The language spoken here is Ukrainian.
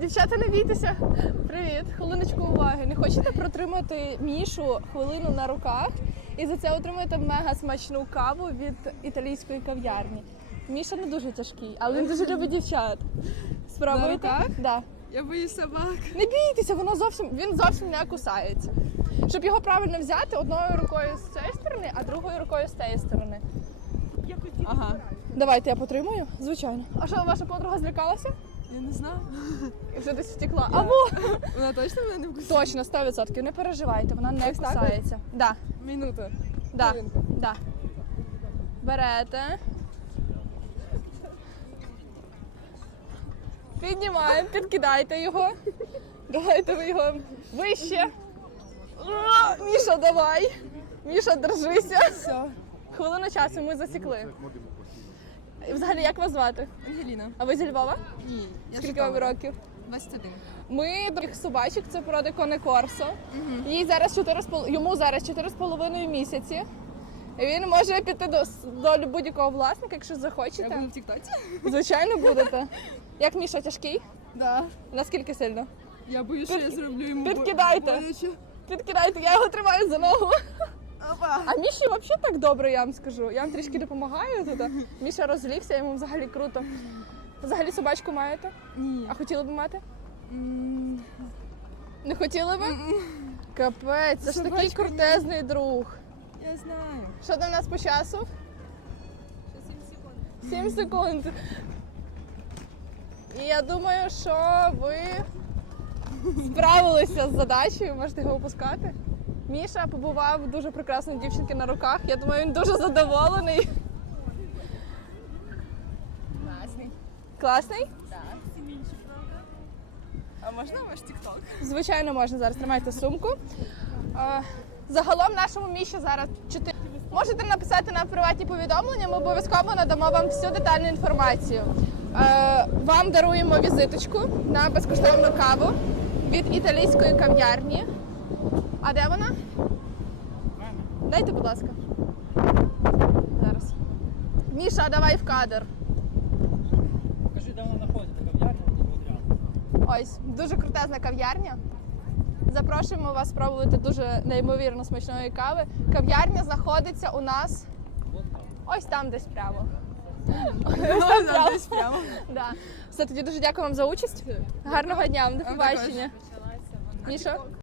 Дівчата, не бійтеся. Привіт, хвилиночку уваги. Не хочете протримати Мішу хвилину на руках і за це отримуєте мега смачну каву від італійської кав'ярні. Міша не дуже тяжкий, але він дуже любить дівчат. Спробуйте? руках? Да. Я боюсь собак. Не бійтеся, воно зовсім він зовсім не кусається. Щоб його правильно взяти, одною рукою з цієї сторони, а другою рукою з цієї сторони. Ага. Давайте я потримую, звичайно. А що, ваша подруга злякалася? Я не знаю. І вже десь втекла. Або Вона точно мене не вкусила? точно 100%, не переживайте, вона не Ось так кусається. Да, Минута. да, Хвилинку. да. Берете. Піднімаємо, підкидайте його. Давайте ви його вище. Міша, давай. Міша, держися. Все. Хвилину часу ми засікли. І Взагалі, як вас звати? Ангеліна. А ви зі Львова? Ні. Я Скільки вам Житомира. років? 21. Ми таких собачок, це породи Коне Корсо. Їй зараз 4 йому зараз 4,5 місяці. І Він може піти до, до будь-якого власника, якщо Я захочете. буду в Тіктоці? Звичайно, будете. Як Міша тяжкий? Да. Наскільки сильно? Я боюсь, що я зроблю йому бо- підкидайте. боляче. Підкидайте, я його тримаю за ногу. Опа. А Міші взагалі так добре, я вам скажу. Я вам трішки допомагаю тут. Міша розлігся, йому взагалі круто. Взагалі собачку маєте? Ні. А хотіли б мати? М, Не хотіли би? Капець, це ж такий Собачку ні. крутезний друг. Я знаю. Що там у нас по часу? Ще 7 секунд. 7 секунд. І я думаю, що ви справилися з задачею, можете його опускати. Міша побував дуже прекрасної дівчинки на руках. Я думаю, він дуже задоволений. Класний. Класний? А можна ваш Тікток? Звичайно, можна зараз тримайте сумку. Е, Загалом нашому міші зараз 4. Можете написати на приватні повідомлення, ми обов'язково надамо вам всю детальну інформацію. Е, Вам даруємо візиточку на безкоштовну каву від італійської кав'ярні. А де вона? Дайте, будь ласка. Зараз. Міша, давай в кадр. Покажи, де вона знаходиться, кав'ярня, рядом. Ось дуже крутезна кав'ярня. Запрошуємо вас спробувати дуже неймовірно смачної кави. Кав'ярня знаходиться у нас там. ось там десь прямо. Ну, десь прямо. Да. Все, тоді дуже дякую вам за участь. Гарного дня вам, до побачення. Міша?